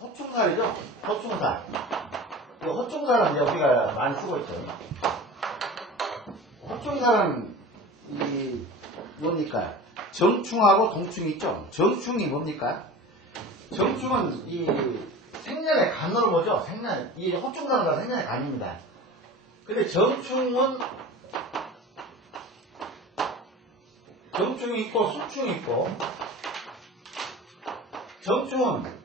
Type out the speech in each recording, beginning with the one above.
호충살이죠? 호충살. 이 호충살은 이제 우리가 많이 쓰고 있죠. 호충살은 뭡니까? 정충하고 동충이 있죠? 정충이 뭡니까? 정충은 이 생년의 간으로 보죠? 생년, 이 호충살은 다 생년의 간입니다. 근데 정충은 정충이 있고 수충이 있고, 정충은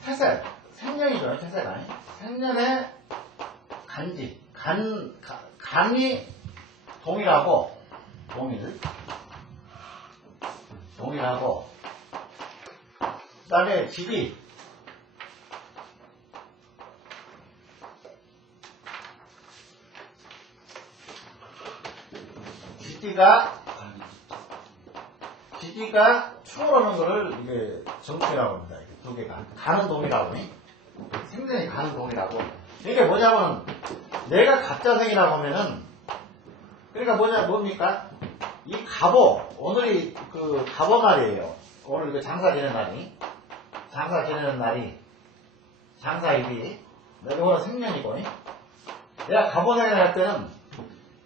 태색, 생년이죠, 태색 아니? 생년의 간지, 간이 동일하고, 동일하고, 그 다음에 지디, 지디가 충을 오는 거를 이게 정충이라고 합니다. 이게 두 개가. 간은 동이라고. 생년이 간은 동이라고. 이게 뭐냐면, 내가 갑자생이라고 하면은, 그러니까 뭡니까? 이 갑오, 오늘이 그 갑오날이에요. 오늘 그 장사 지내는 날이, 장사일이, 이거는 생년이고, 내가 갑오날이라 할 때는,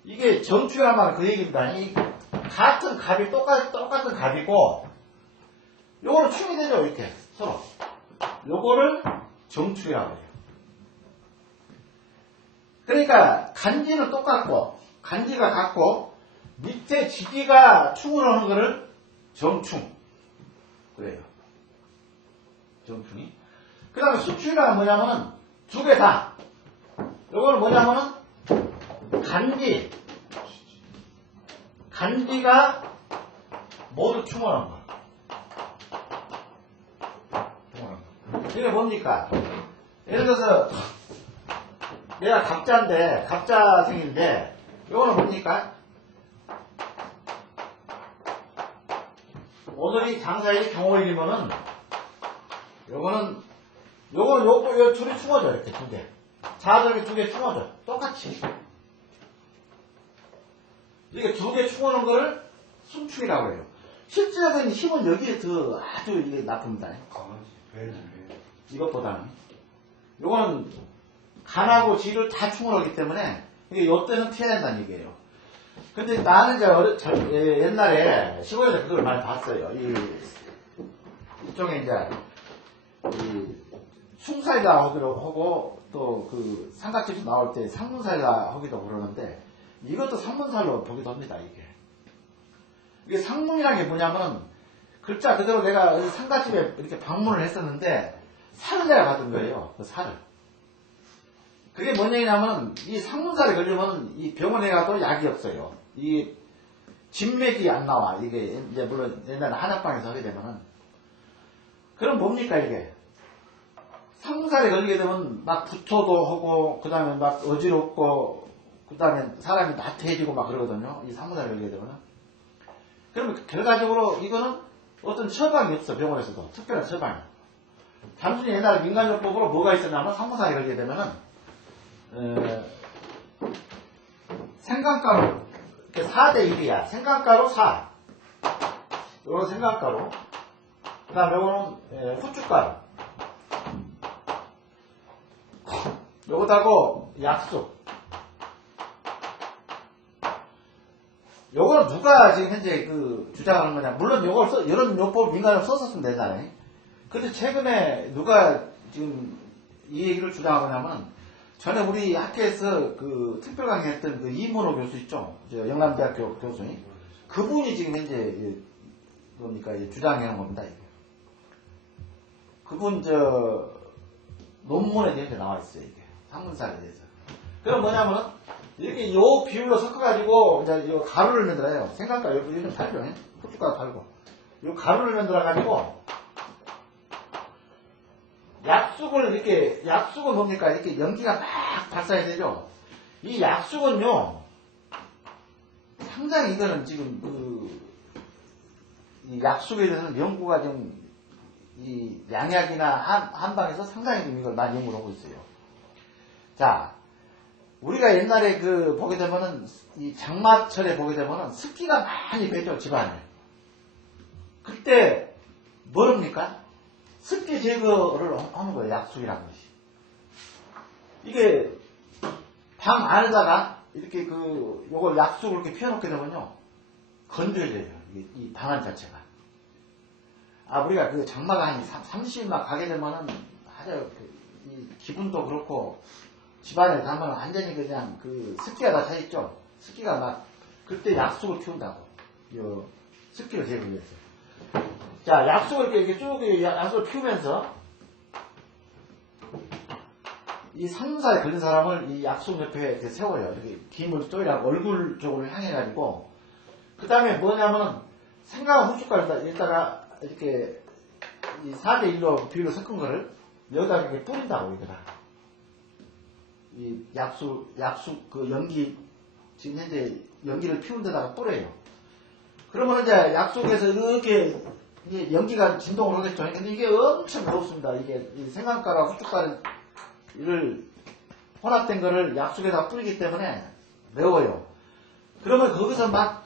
이게 정충이란 말은 그 얘기입니다. 이 같은 갑이 똑같은 갑이고, 요거는 충이 되죠, 이렇게, 서로. 요거를 정충이라고 해요. 그러니까, 간지는 똑같고, 간지가 같고, 밑에 지기가 충을 하는 거를 정충. 그래요. 정충이. 그 다음에 수충이란 뭐냐면은, 두 개 다. 요거는 뭐냐면은, 간디가 모두 충원한 거. 이게 뭡니까? 예를 들어서 내가 갑자생인데 이거는 뭡니까? 오늘이 장사일이 경호일이면은 요거 둘이 충어져. 이렇게 두 개. 자석이 두 개 충어져. 똑같이. 이게 두 개 충어놓은 거를 숨충이라고 해요. 실질적인 힘은 여기에 더 아주 이게 나쁩니다. 이것보다는. 요거는 간하고 지를 다 충원하기 때문에 이게 요때는 피해야 된다는 얘기예요. 근데 나는 이제 옛날에 시골에서 그걸 많이 봤어요. 이쪽에 이제 숭사이다 하고 또 그 삼각집에서 나올 때 상문사이다 하기도 그러는데 이것도 상문살로 보기도 합니다. 이게 상문이라는 게 뭐냐면 글자 그대로 내가 상가집에 이렇게 방문을 했었는데 살을 내가 받은 거예요. 그 살을. 그게 뭔 얘기냐면 이 상문살이 걸리면 이 병원에 가도 약이 없어요. 이 진맥이 안 나와. 이게 이제 물론 옛날에 한약방에서 하게 되면은 그럼 뭡니까 이게? 상문살이 걸리게 되면 막 구토도 하고 그 다음에 막 어지럽고 그 다음에 사람이 나태해지고 막 그러거든요. 이 상문살이 걸리게 되면은. 그러면 결과적으로 이거는 어떤 처방이 없어. 병원에서도. 특별한 처방이. 단순히 옛날에 민간요법으로 뭐가 있었냐면 상문살이 걸리게 되면은 생강가루 4대1이야. 생강가루 4. 요건 생강가루. 그 다음에 요거는 후춧가루. 요것하고 약수. 요거는 누가 지금 현재 그 주장하는 거냐. 물론 요걸 이런 요법 민간을 썼었으면 되잖아요. 근데 최근에 누가 지금 이 얘기를 주장하냐면 전에 우리 학교에서 그 특별 강의했던 그 이문호 교수 있죠. 영남대학교 교수님. 그분이 지금 현재 뭡니까 주장하는 겁니다. 이게. 그분 논문에 이렇게 나와 있어요. 이게 상문살에 대해서. 그럼 뭐냐면은 이렇게 요 비율로 섞어가지고 이제 요 가루를 만들어요. 생강가루 요즘 팔죠. 후춧가루 팔고. 요 가루를 만들어가지고 약숙은 뭡니까? 이렇게 연기가 막 발사해야 되죠? 이 약숙은요, 상당히 이거는 지금 이 약속에 대해서는 연구가 좀, 이 양약이나 한방에서 상당히 좀 이걸 많이 연구를 하고 있어요. 자, 우리가 옛날에 보게 되면은, 이 장마철에 보게 되면은 습기가 많이 배죠, 집안에. 그때, 뭐랍니까? 습기 제거를 하는 거예요, 약속이라는 것이. 이게, 방 안에다가, 이렇게 요걸 약속을 이렇게 피워놓게 되면요, 건조해져요, 이 방안 자체가. 우리가 장마가 한 30막 가게 되면은, 아주, 이 기분도 그렇고, 집안에 가면 완전히 그냥 습기가 다 차있죠? 습기가 막, 그때 약속을 피운다고. 습기를 제거해서. 자, 약속을 이렇게 쭉, 약속을 피우면서, 이 상사에 걸린 사람을 이 약속 옆에 이렇게 세워요. 이렇게 김을 쪼이라고 얼굴 쪽으로 향해가지고, 그 다음에 뭐냐면, 생강 후춧가루 일다가 이렇게, 이 4대1로 비율로 섞은 거를 여기다 이렇게 뿌린다고, 여기다. 이 약수 연기, 지금 현재 연기를 피운 데다가 뿌려요. 그러면 이제 약속에서 이렇게 연기가 진동을 하겠죠. 근데 이게 엄청 무겁습니다. 이게 생강가루와 후춧가루를 혼합된 거를 약속에다 뿌리기 때문에 매워요. 그러면 거기서 막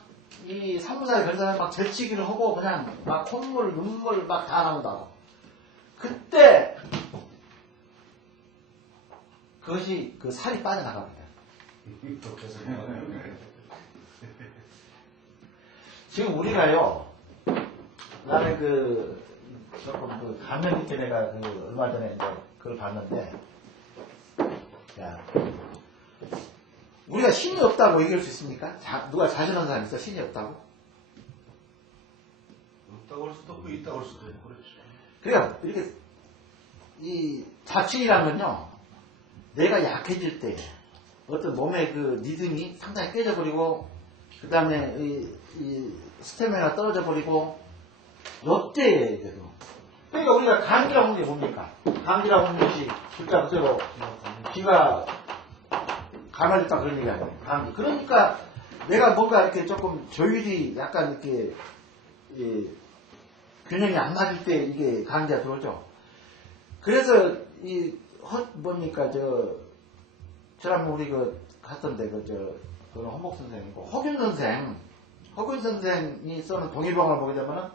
이 산문사에 걸린 사람이 막 절치기를 하고 그냥 막 콧물, 눈물 막 다 나온다고. 그때 그것이 살이 빠져나갑니다. 지금 우리가요, 나는 조금 감명 깊게 내가 얼마 전에 이제 그걸 봤는데, 야, 우리가 신이 없다고 얘기할 수 있습니까? 누가 자신하는 사람 있어? 신이 없다고? 없다고 할 수도 없고, 있다고 할 수도 있고, 그렇죠. 그러니까, 이렇게, 이 자충이라는 건요, 내가 약해질 때, 어떤 몸의 리듬이 상당히 깨져버리고, 그 다음에 이 스태미나가 떨어져버리고, 요때예요, 이게도. 그러니까 우리가 감기라고 하는 게 뭡니까? 감기라고 하는 것이, 진짜 그대로, 귀가 가만있다 그런 얘기 아니에요. 감기. 그러니까, 내가 뭔가 이렇게 조금 조율이 약간 이렇게, 균형이 안 맞을 때 이게 감기가 들어오죠. 그래서, 뭡니까, 저랑 우리 갔던데, 허목 선생이고, 허균 선생이 써는 동일병을 보게 되면은,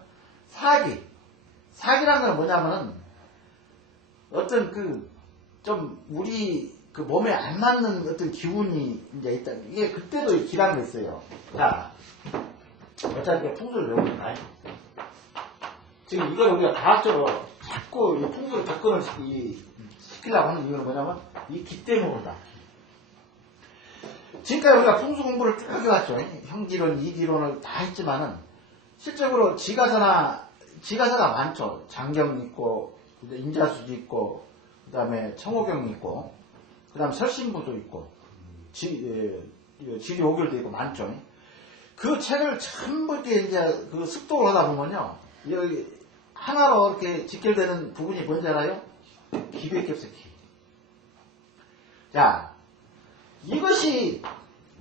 사기라는 건 뭐냐면은, 어떤 좀, 우리, 몸에 안 맞는 어떤 기운이 이제 있다. 이게 그때도 기라는 게 있어요. 자, 어차피 풍수를 외우니까. 지금 이걸 우리가 과학적으로 자꾸 이 풍수를 접근을 시키려고 하는 이유는 뭐냐면, 이 기 때문에 온다. 지금까지 우리가 풍수 공부를 쭉 해왔죠. 형기론, 이기론을 다 했지만은, 실적으로 지가사가 많죠. 장경 있고, 인자수지 있고, 그 다음에 청호경 있고, 그 다음에 설신부도 있고, 지리 오결도 있고, 많죠. 그 책을 전부 이렇게 이제 습독을 하다 보면요, 여기 하나로 이렇게 직결되는 부분이 뭔지 알아요? 기백겹석기. 자, 이것이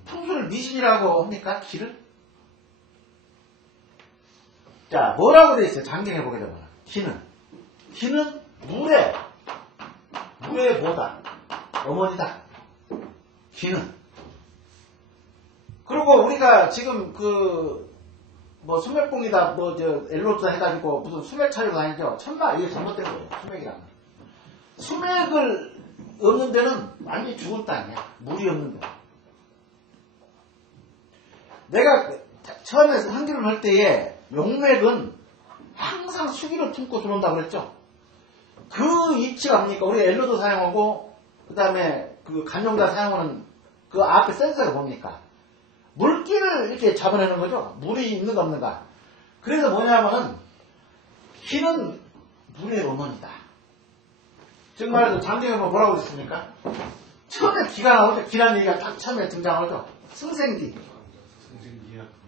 풍수를 미신이라고 합니까? 기를? 자, 뭐라고 되어 있어요? 장경에 보게 되면. 기는 물의 뭐다? 어머니다. 기는. 그리고 우리가 지금 수맥봉이다, 엘로드다 해가지고 무슨 수맥 차려고 다니죠? 천마, 이게 잘못된 거예요. 수맥이라는. 수맥을 없는 데는 완전히 죽은 땅이야. 물이 없는 데. 내가 처음에 한기를 할 때에 용맥은 항상 수기를 품고 들어온다고 그랬죠? 그 위치가 뭡니까? 우리 엘로드 사용하고, 그 다음에 간용자 사용하는 그 앞에 센서가 뭡니까? 물기를 이렇게 잡아내는 거죠? 물이 있는가 없는가. 그래서 뭐냐면은, 기는 물의 어머니다. 즉 말해서 장경에 뭐라고 그랬습니까? 처음에 기가 나오죠? 기라는 얘기가 딱 처음에 등장하죠?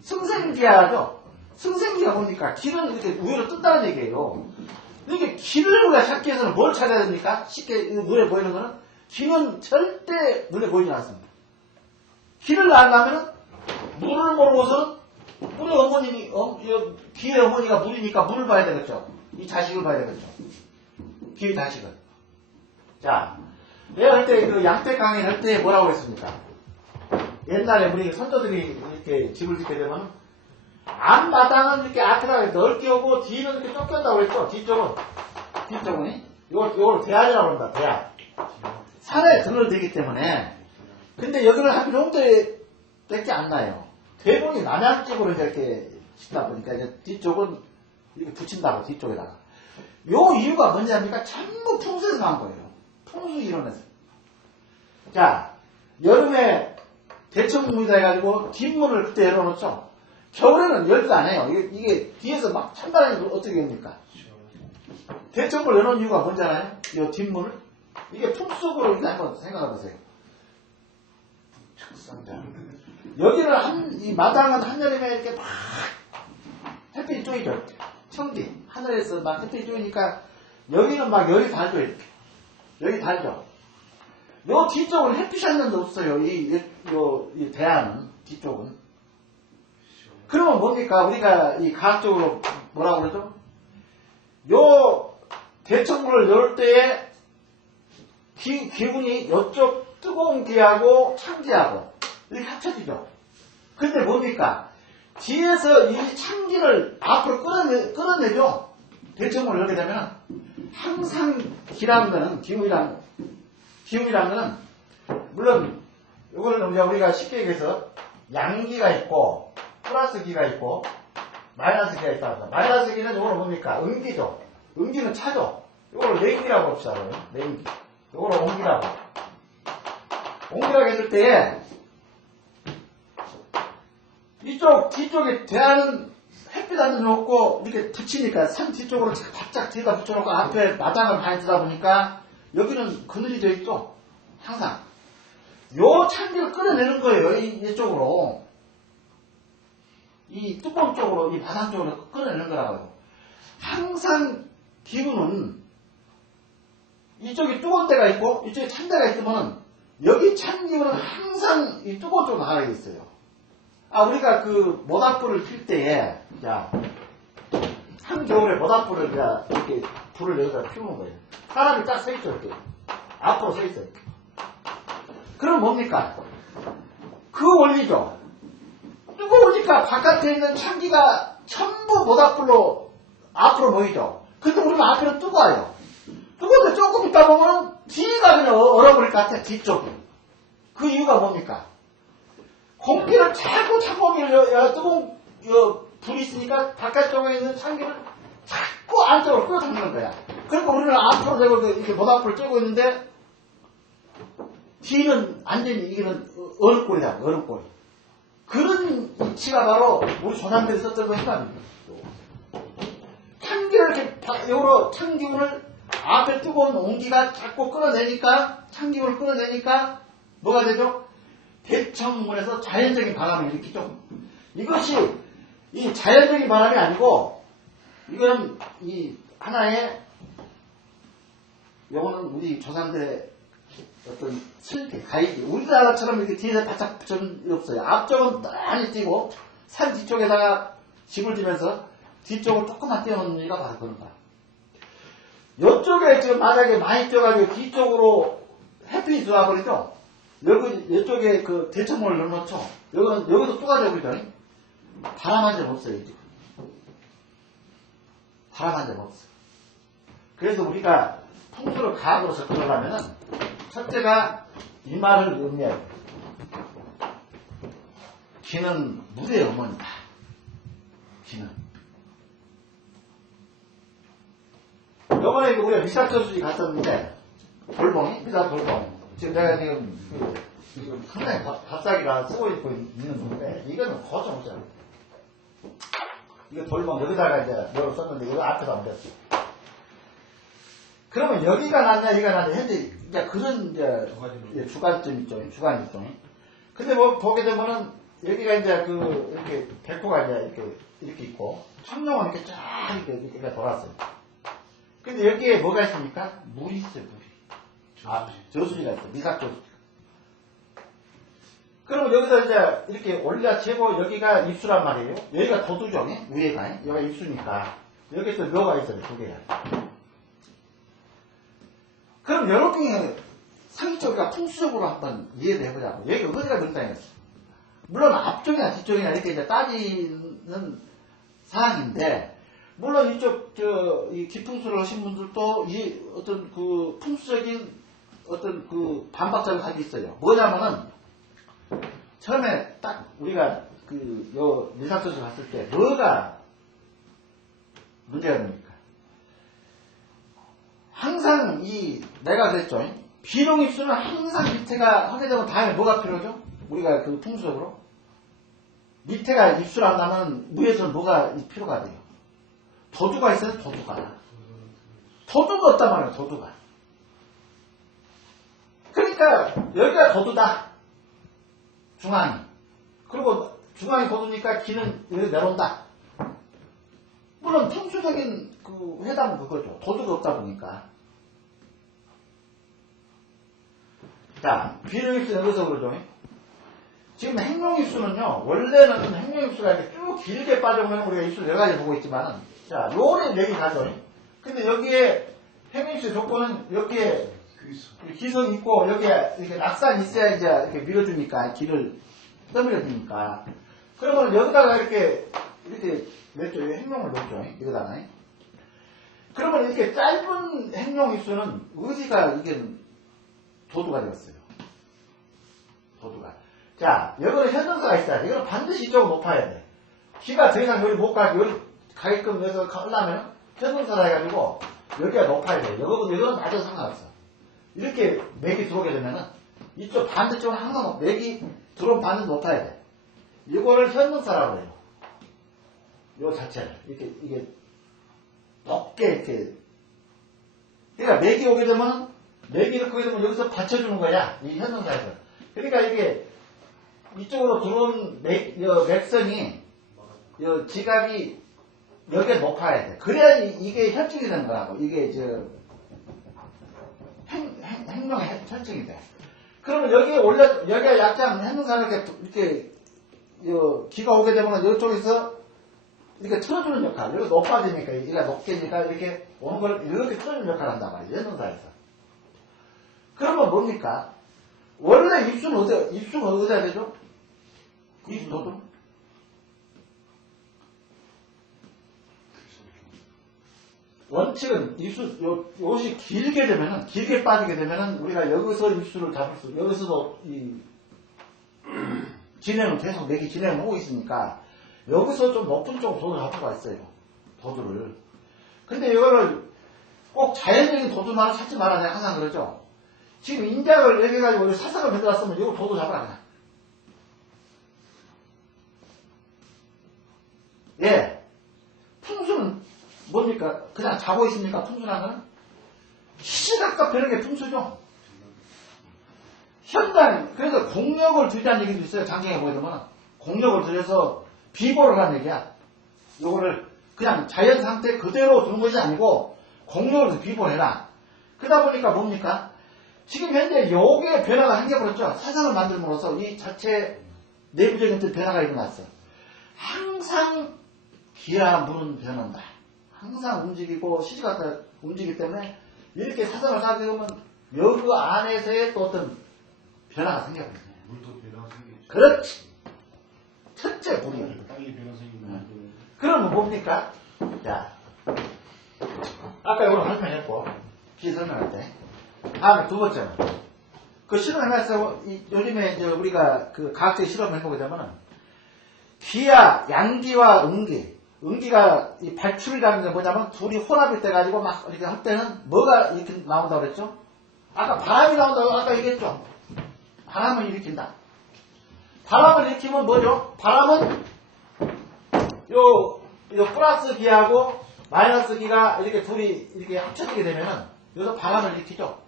승생기야죠? 승생기가 뭡니까? 기는 이렇게 우유를 뜬다는 얘기예요. 이게 기를 우리가 찾기 위해서는 뭘 찾아야 됩니까? 쉽게 눈에 보이는 거는 기는 절대 눈에 보이지 않습니다. 기를 알려면은 물을 모르고서는 우리 어머니, 기의 어머니가 물이니까 물을 봐야 되겠죠. 이 자식을 봐야 되겠죠. 기의 자식을. 자, 내가 그때 그 양떼 강의를 할 때 뭐라고 했습니까? 옛날에 우리 선조들이 이렇게 집을 짓게 되면 앞마당은 이렇게 앞에다가 넓게 오고 뒤는 이렇게 쫓겨온다고 그랬죠. 뒤쪽은 요걸 대안이라고 합니다. 대안. 산에 등을 대기 때문에. 근데 여기는 한 정도에 밖에 안 나요. 대부분이 남양 쪽으로 이렇게 짓다 보니까 이제 뒤쪽은 이렇게 붙인다고 뒤쪽에다가. 요 이유가 뭔지 압니까? 전부 풍수에서 나온 거예요. 풍수 이론에서. 자, 여름에 대청문이다 해가지고 뒷문을 그때 열어놓죠. 겨울에는 열도 안 해요. 이게 뒤에서 막 찬바람이 어떻게 됩니까? 대청문을 열어놓은 이유가 뭔지 알아요? 이 뒷문을? 이게 풍속으로 이렇게 한번 생각해보세요. 여기는 이 마당은 한여름에 이렇게 막 햇빛이 쪼이죠. 청기. 하늘에서 막 햇빛이 쪼이니까 여기는 막 열이 달죠. 이렇게. 열이 달죠. 요 뒤쪽은 햇빛이 한 년도 없어요. 이 대안은, 뒤쪽은. 그러면 뭡니까? 우리가 이 과학적으로 뭐라고 그러죠? 요 대청문을 열 때에 기운이 이쪽 뜨거운 기하고 찬기하고 이렇게 합쳐지죠. 근데 뭡니까? 뒤에서 이 찬기를 앞으로 끌어내죠. 대청문을 열게 되면 항상 기라는 거는 기운이라는 거는 물론 이거는 우리가 쉽게 얘기해서 양기가 있고 플러스 기가 있고 마이너스 기가 있다고 합니다. 마이너스 기는 이거는 뭡니까? 음기죠. 음기는 차죠. 이걸 내기라고 합시다. 내기. 이걸 옹기라고. 옹기라고 했을 때에 이쪽 뒤쪽에 대하는 햇빛 안 들어놓고 이렇게 붙이니까 산 뒤쪽으로 바짝 뒤에다 붙여놓고 앞에 마당을 많이 뜨다 보니까 여기는 그늘이 되어 있죠. 항상. 요 찬기를 끌어내는 거예요. 이쪽으로. 이 뚜껑 쪽으로, 이 바닥 쪽으로 끌어내는 거라고요. 항상 기운은 이쪽에 뜨거운 데가 있고 이쪽에 찬 데가 있으면 여기 찬 기운은 항상 이 뜨거운 쪽으로 나가게 있어요. 우리가 그 모닥불을 필 때에, 자, 한겨울에 모닥불을 이렇게 불을 여기다 피우는 거예요. 사람이 딱 서 있죠, 이렇게. 앞으로 서 있어요. 그럼 뭡니까? 그 원리죠. 뜨거우니까 바깥에 있는 찬기가 전부 모닥불로 앞으로 모이죠. 근데 우리는 앞에는 뜨거워요. 뜨거운데 조금 있다 보면 뒤가 그냥 얼어버릴 것 같아, 뒤쪽이. 그 이유가 뭡니까? 공기를 자꾸 뜨거운 불이 있으니까 바깥쪽에 있는 찬기를 자꾸 안쪽으로 끌어당기는 거야. 그러니까 우리는 앞으로 되고 이렇게 모닥불을 쬐고 있는데 뒤는 완전히 이게는 얼음골이다, 얼음골. 그런 위치가 바로 우리 조상들이 썼던 거니까 찬기를 이렇게 요로 찬기운을 앞에 뜨거운 온기가 자꾸 끌어내니까 찬기운을 끌어내니까 뭐가 되죠? 대청문에서 자연적인 바람을 일으키죠. 이것이 이 자연적인 바람이 아니고 이거는 이 하나의 요거는 우리 조상들의 어떤 설계, 가이드. 우리나라처럼 이렇게 뒤에서 바짝 붙여는 없어요. 앞쪽은 많이 띄고 산 뒤쪽에다가 집을 지면서 뒤쪽을 조금만 띄워놓는 이유가 바로 그런 거야. 이쪽에 지금 바닥에 많이 띄워가지고 뒤쪽으로 햇빛이 들어와버리죠. 이쪽에 그 대청문을 넣어놓죠. 여기도 뚜가져 버리죠. 바람 한 점 없어요, 지금. 바람 한 점 없어. 그래서 우리가 풍수를 과학으로 접근하려면은 첫째가 이 말을 의미해요. 기는 물의 어머니다. 기는. 요번에 우리가 미사저수지 갔었는데, 미사 돌봉. 지금 내가 지금 상당히 밥사기가 쓰고 있고 있는 건데, 이거는 거저 못잖아. 이거 돌봉, 여기다가 이제 여러 썼는데, 이거 앞에서 안 됐어. 그러면 여기가 낫냐, 여기가 낫냐, 현재, 이제 그런, 이제, 주관점 있죠. 주관이 있죠. 근데 뭐, 보게 되면은, 여기가 이제 이렇게, 백호가 이제 이렇게 있고, 청룡은 이렇게 쫙 이렇게 돌았어요. 근데 여기에 뭐가 있습니까? 물이 있어요, 물이. 저수지가 있어요. 미삭저수지. 그러면 여기서 이제 이렇게 올려치고 여기가 입수란 말이에요. 여기가 도두죠. 위에가. 여기가 입수니까. 여기서 묘가 있어요. 두 개야. 그럼 이렇게 상식적으로 풍수적으로 한번 이해를 해보자고. 여기가 어디가 명당이었어. 물론 앞쪽이나 뒤쪽이나 이렇게 이제 따지는 사항인데, 물론 이쪽, 이 기풍수를 하신 분들도 이 어떤 그 풍수적인 어떤 그 반박자를 가지고 있어요. 뭐냐면은, 처음에 딱 우리가 요 미상소설 봤을 때 뭐가 문제가 됩니까? 항상 내가 그랬죠. 비룡입수는 항상 밑에가 하게 되면 다음에 뭐가 필요하죠? 우리가 그 풍수적으로 밑에가 입수를 한다면 위에서는 뭐가 필요가 돼요? 도두가 있어요. 도두가 없단 말이에요. 도두가. 그러니까 여기가 도두다. 중앙이. 그리고 중앙이 도두니까 기는 여기 내려온다. 물론 풍수적인 그 회담은 그거죠. 도두가 없다 보니까. 자, 비룡입수 여기서 그러죠. 지금 행룡입수는요, 원래는 행룡입수가 이렇게 쭉 길게 빠져보면 우리가 입수를 여러 가지 보고 있지만, 자, 요거는 여기 가죠. 근데 여기에 행룡입수 조건은 여기에 기성이 있고, 여기에 이렇게 낙산이 있어야 이제 이렇게 밀어주니까, 길을 떠밀어주니까. 그러면 여기다가 이렇게 냈죠. 행룡을 넣죠. 여기다가. 그러면 이렇게 짧은 행룡입수는 어디가 이게 도두가 되었어요. 도두가. 자, 여기는 현정사가 있어야 돼. 이거는 반드시 이쪽으로 높아야 돼. 기가 더 이상 여기 못 가고, 여기 가게끔 여기서 가려면 현정사라 해가지고, 여기가 높아야 돼. 여기는 낮아도 상관없어. 이렇게 맥이 들어오게 되면은, 이쪽 반대쪽은 항상 맥이 들어온 반대도 높아야 돼. 이거를 현정사라고 해요. 요 자체를. 이게, 높게 이렇게. 그러니까 맥이 오게 되면, 맥이 이렇게 오게 되면 여기서 받쳐주는 거야. 이 현정사에서. 그러니까 이게, 이쪽으로 들어온 맥선이 지각이 여기에 높아야 돼. 그래야 이게 혈증이 되는 거라고. 이게 행동의 혈증이 돼. 그러면 여기가 약장 행동사를 이렇게 기가 오게 되면 이쪽에서 이렇게 틀어주는 역할. 여기 높아지니까 여기가 높게니까 이렇게 오는 걸 이렇게 틀어주는 역할을 한단 말이에요. 행동사에서. 그러면 뭡니까? 원래 입수는 어디다 되죠? 도두? 원칙은 요것이 길게 빠지게 되면은, 우리가 여기서 입수를 잡을 여기서도 진행은 계속 맥이 진행을 하고 있으니까, 여기서 좀 높은 쪽 도두를 잡을 수가 있어요. 도두를. 근데 이거를 꼭 자연적인 도두만을 찾지 말아야 돼. 항상 그러죠. 지금 인작을 얘기해가지고 사상을 만들었으면 이거 도두 잡으라 그냥. 예. 풍수는 뭡니까? 그냥 자고 있습니까? 풍수라는? 시각과 벼락의 풍수죠. 현단, 그래서 공력을 들이자는 얘기도 있어요. 장경에 보이면. 공력을 들여서 비보를 하는 얘기야. 요거를 그냥 자연 상태 그대로 두는 것이 아니고, 공력을 들여서 비보를 해라. 그러다 보니까 뭡니까? 지금 현재 요게 변화가 생겨버렸죠. 사상을 만들므로써 이 자체 내부적인 변화가 일어났어. 항상 기와 물은 변한다. 항상 움직이고 시시각각 움직이기 때문에 이렇게 사상을 쌓게 되면 여기 안에서의 또 어떤 변화가 생겨버려요. 물도 변화가 생기죠. 그렇지. 첫째 물이. 땅이 변화 생기면. 그러면 뭡니까? 자, 아까 이걸 설명했고 기 설명할 때 다음에 두 번째는 그 실험해서 요즘에 이제 우리가 그 과학적 실험을 해보게 되면은 기와 양기와 응기가 이 발출이라는 게 뭐냐면 둘이 혼합이 돼가지고 막 이렇게 할 때는 뭐가 이렇게 나온다고 그랬죠? 아까 바람이 나온다고 아까 얘기했죠? 바람을 일으킨다. 바람을 일으키면 뭐죠? 바람은 요 플러스 기하고 마이너스 기가 이렇게 둘이 이렇게 합쳐지게 되면은 여기서 바람을 일으키죠.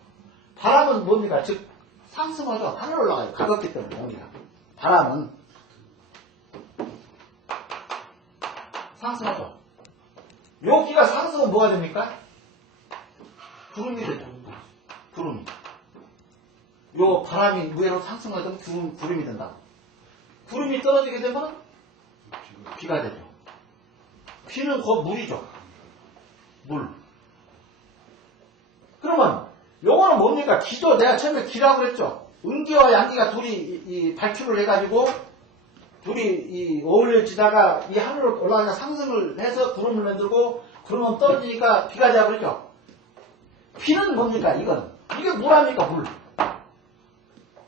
바람은 뭡니까? 즉 상승하죠. 하늘 올라가요. 가볍기 때문에 공기가. 바람은 상승하죠. 요 기가 상승은 뭐가 됩니까? 구름이 되죠. 구름이. 요 바람이 위로 상승하면 구름이 된다. 구름이 떨어지게 되면 비가 되죠. 비는 곧 물이죠. 물. 그러면 요거는 뭡니까? 기도, 내가 처음에 기라고 그랬죠. 음기와 양기가 둘이 이 발출을 해가지고 둘이 이 어울려지다가 이 하늘로 올라가니까 상승을 해서 구름을 만들고 구름은 떨어지니까 비가 되어버리죠. 비는 뭡니까? 이게 물 아닙니까? 물.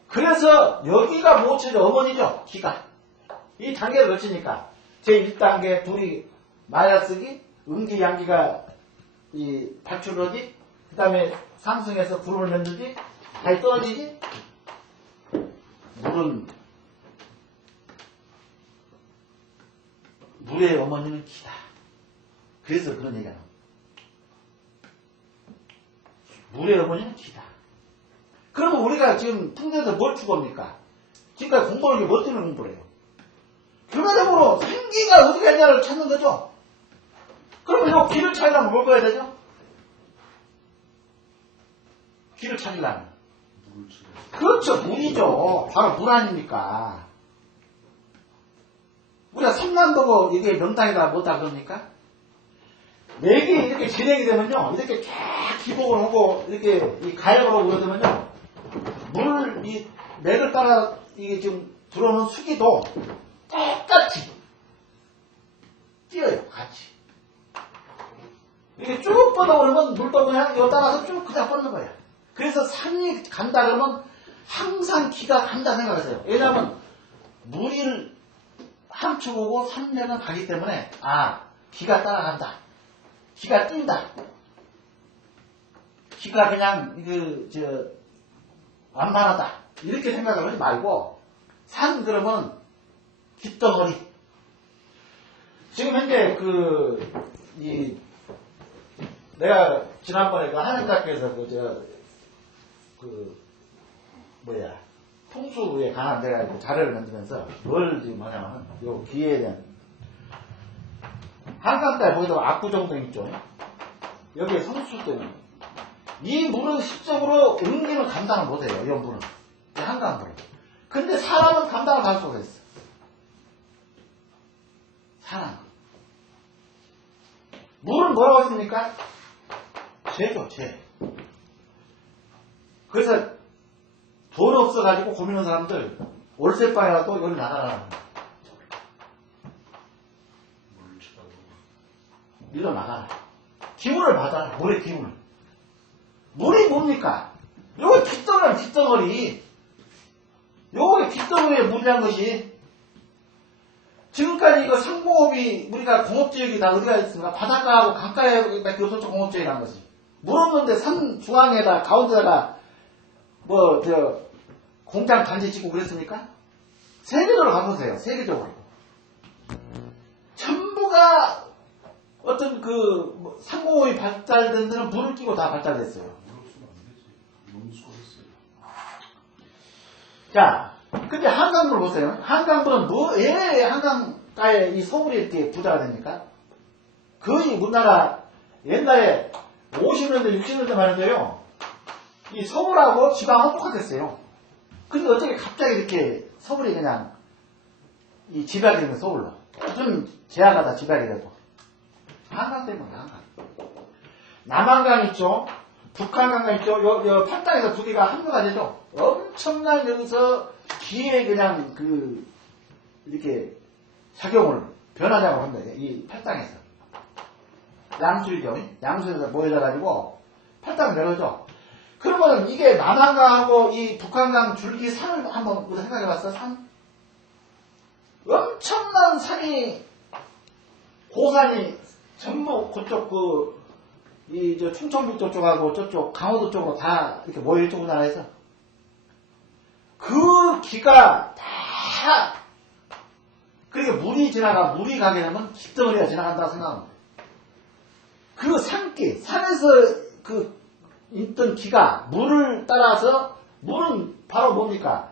그래서 여기가 모체의 어머니죠. 기가. 이 단계를 거치니까 제1단계 둘이 마이너스기, 음기 양기가 이 발출을 하지, 그 다음에 상승해서 구름을 만들지, 다시 떨어지지. 물의 어머니는 기다. 그래서 그런 얘기가 나옵니다. 물의 어머니는 기다. 그러면 우리가 지금 풍경에서 뭘 추구합니까? 지금까지 공부를 이게 뭐 때문에 공부를 해요? 결과적으로 생기가 어디가 있냐를 찾는 거죠. 그러면 이 길을 찾으려면 뭘 봐야 되죠? 길을 찾으려면. 그렇죠. 물이죠. 바로 물 아닙니까? 우리가 삼남도고 이게 명당이다 뭐다 그럽니까? 맥이 이렇게 진행이 되면요. 이렇게 쫙 기복을 하고 이렇게 이 가역을 하고 그러면요. 이 맥을 따라 이게 지금 들어오는 수기도 똑같이 뛰어요. 같이. 이게 쭉 뻗어오르면 물덩어리가 이거 따라서 쭉 그냥 뻗는 거야. 그래서 산이 간다 그러면 항상 기가 간다 생각하세요. 왜냐하면 물을 함축 오고 산면은 가기 때문에 기가 따라간다. 기가 뛴다. 기가 그냥 완만하다. 이렇게 생각을 하지 말고 산 그러면 깃덩어리. 지금 현재 내가 지난번에 하늘학교에서 풍수에 관한 내가 자료를 만들면서 뭘 지금 하냐면 요 기회에 대한 한강가에 보이다가 압구정동 있죠. 여기에 성수동. 이 물은 실적으로 음기는 감당을 못해요. 이 물은. 이 한강물은. 근데 사람은 감당을 할 수가 있어. 사람. 물은 뭐라고 했습니까? 죄죠, 죄. 그래서 돈 없어가지고 고민하는 사람들 월세방이라도 여기 나가라는 거야. 밀어 나가라. 기운을 받아라. 물의 기운을. 물이 뭡니까? 요거 깃덩어리, 깃덩어리. 요게 깃덩어리에 물이란 것이 지금까지 이거 상공업이 우리가 공업지역이 다 어디가 있습니까? 바닷가하고 강가에밖에 없었죠. 공업지역이라는 것이. 물 없는데 산 중앙에다 가운데다가 공장 단지 짓고 그랬습니까? 세계적으로 가보세요. 세계적으로. 전부가 어떤 상공업이 발달된 데는 물을 끼고 다 발달됐어요. 자, 근데 한강물 보세요. 한강물은 왜 한강가에 이 서울이 이렇게 부자가 됩니까? 거의 우리나라 옛날에 50년대, 60년대만 해도요, 이 서울하고 지방은 똑같았어요. 근데 어떻게 갑자기 이렇게 서울이 그냥 이 집약이 되면 서울로. 무슨 제약하다 집약이 되고. 한강 때문에 한강. 남한강 있죠? 북한강 있죠? 요 팔당에서 두 개가 합류가 되죠? 엄청난 여기서 기에 그냥 이렇게 작용을, 변화작용을 한다. 이 팔당에서. 양수이죠? 양수에서 모여져가지고 팔당을 내려오죠? 그러면 이게 남한강하고 이 북한강 줄기 산을 한번 생각해봤어? 산? 엄청난 산이, 고산이 전부 그쪽 충청북도 쪽하고 저쪽 강원도 쪽으로 다 이렇게 모여있죠, 우리나라에서. 그 기가 다, 그러니까 물이 가게 되면 깃덩어리가 지나간다고 생각합니다. 그 산기, 산에서 있던 기가 물을 따라서, 물은 바로 뭡니까?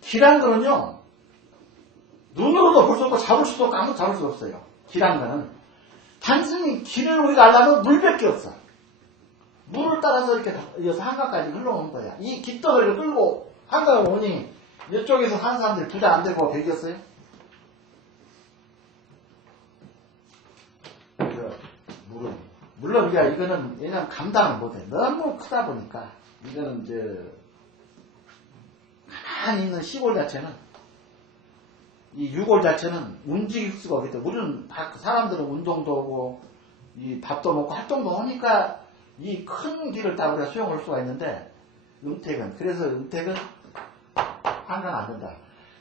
기란 거는요, 눈으로도 볼 수 없고 잡을 수도 없고 아무도 잡을 수 없어요. 기란 거는. 단순히 길을 우리가 알려면 물밖에 없어. 물을 따라서 이렇게 한강까지 흘러오는 거야. 이 깃덩어리를 끌고 한강을 오니 이쪽에서 사는 사람들이 부자 안 되고 배겼어요? 물론 우리가 이거는 왜냐면 감당을 못해. 너무 크다 보니까 이거는 가만히 있는 시골 자체는 이 유골 자체는 움직일 수가 없기 때문에 우리는 사람들은 운동도 하고 이 밥도 먹고 활동도 하니까 이 큰 길을 다 우리가 수용할 수가 있는데 그래서 은택은 한강 안 된다.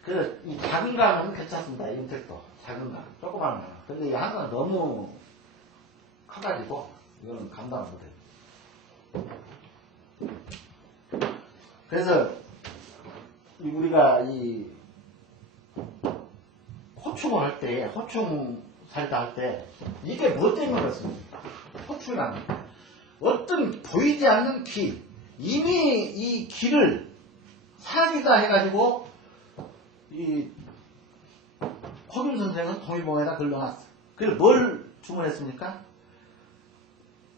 그래서 이 작은 강은 괜찮습니다. 이 은택도 작은 강 조그만 강. 근데 이 한강은 너무 커가지고 이거는 감당을 못해요. 그래서 우리가 이 호충을 할 때, 호충 살다 할 때 이게 뭐 때문에 그렇습니까? 호충이라는 어떤 보이지 않는 길, 이미 이 길을 사기다 해가지고 이 허균 선생은 동의봉에다 걸러놨어. 그래서 뭘 주문했습니까?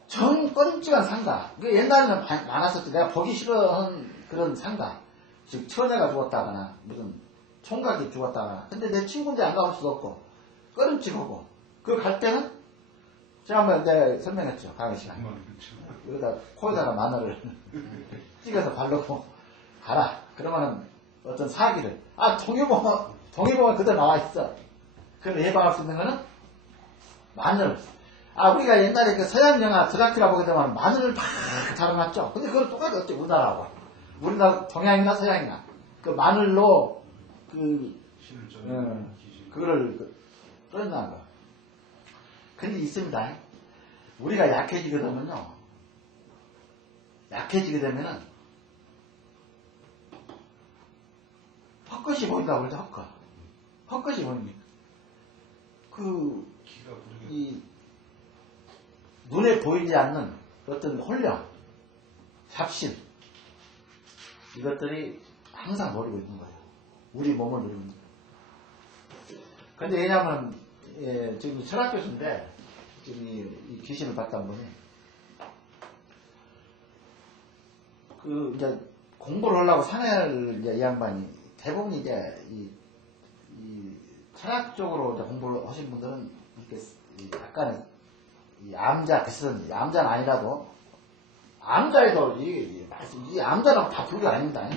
정꺼림직한 상가. 옛날에는 많았었지. 내가 보기 싫어하는 그런 상가. 즉 처녀가 죽었다거나 무슨 총각이 죽었다거나. 근데 내 친구인데 안 가볼 수도 없고 꺼림칙하고. 그 갈 때는 지난번에 내가 설명했죠. 강의 시간. 여기다 코에다가 마늘을 찍어서 바르고 가라. 그러면은 어떤 사기를 동의봉은 그대로 나와 있어. 그걸 예방할 수 있는 거는 마늘. 우리가 옛날에 그 서양 영화 드라큘라 보게 되면 마늘을 막 달아놨죠. 근데 그걸 똑같이 어째 우리나라하고. 우리나라 동양이나 서양이나. 그 마늘로 그거를 끓인다는 거. 근데 있습니다. 우리가 약해지게 되면요. 약해지게 되면은 헛것이 보인다고 그러죠. 헛것이 보입니까? 눈에 보이지 않는 어떤 혼련, 잡신 이것들이 항상 노리고 있는 거예요. 우리 몸을 누리는 거예요. 근데 왜냐하면 지금 철학 교수인데 지금 이 귀신을 봤던 분이 이제 공부를 하려고 산에를 이 양반이 대부분 이제 이 철학적으로 이제 공부를 하신 분들은 이렇게 약간의 이 암자 비슷한 암자는 아니라도 암자에도 이 암자는 다 불교 아닙니다.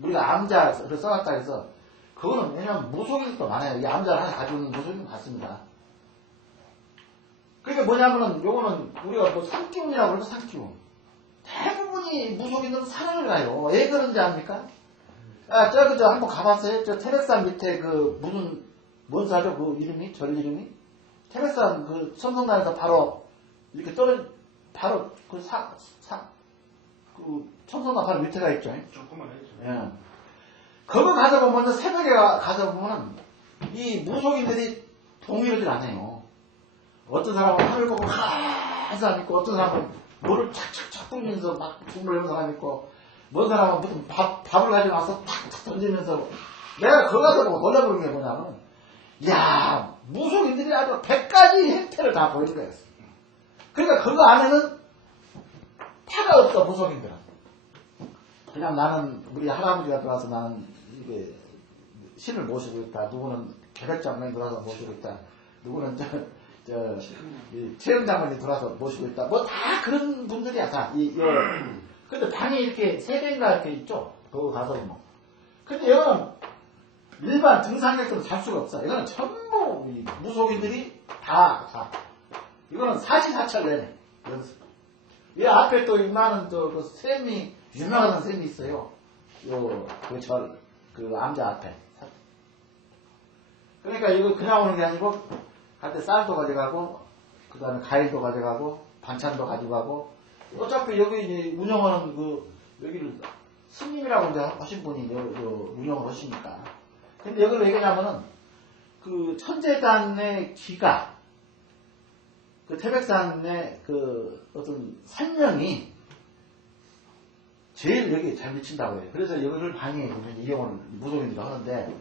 우리가 암자를 써놨다 해서 그거는 왜냐면 무속인도 많아요. 이 암자를 하나 가지고 있는 무속인 같습니다. 그게 뭐냐면은 요거는 우리가 뭐 산기운이라고 그러죠. 산기운. 대부분이 무속인들은 산을 가요. 왜 그런지 압니까? 저 한번 가봤어요? 저 태백산 밑에 뭔 사죠? 그 이름이? 절 이름이? 태백산 그 선성단에서 바로 이렇게 바로 그 청성단 바로 밑에가 있죠. 조금만 했죠. 예. 거기 가서 보면 새벽에 가서 보면 이 무속인들이 동의를 안 해요. 어떤 사람은 하늘 보고 하는 사람 있고 어떤 사람은 물을 착착착 뿜으면서 막 주물을 하는 사람 있고 뭔 사람은 무슨 밥을 가지고 와서 탁탁 던지면서 내가 거기 가서 보고 놀라보는 게 뭐냐면 야 무속인들이 아주 100가지 행태를 다 보이는 거예요. 그러니까 그거 안에는 타가 없어 무속인들은. 그냥 나는 우리 할아버지가 들어와서 나는 이게 신을 모시고 있다. 누구는 개백장면이 들어와서 모시고 있다. 누구는 최영장관이 들어와서 모시고 있다. 뭐 다 그런 분들이야 다. 근데 방이 이렇게 3개인가 이렇게 있죠. 거기 가서 뭐. 근데 이거는 일반 등산객들은 살 수가 없어. 이거는 전부 무속인들이 다. 이거는 사시사철 내내. 이 앞에 또 이만한 그 쌤이 유명한 쌤이 있어요. 그 암자 앞에. 그러니까 이거 그냥 오는 게 아니고 갈 때 쌀도 가져가고 그 다음에 과일도 가져가고 반찬도 가져가고 어차피 여기 이제 운영하는 여기를 스님이라고 이제 하신 분이 운영을 하시니까. 근데 여기를 왜 그러냐면은 그 천재단의 기가 그 태백산의 그 어떤 산명이 제일 여기 잘 미친다고 해요. 그래서 여기를 많이 이용을 무속인들이 하는데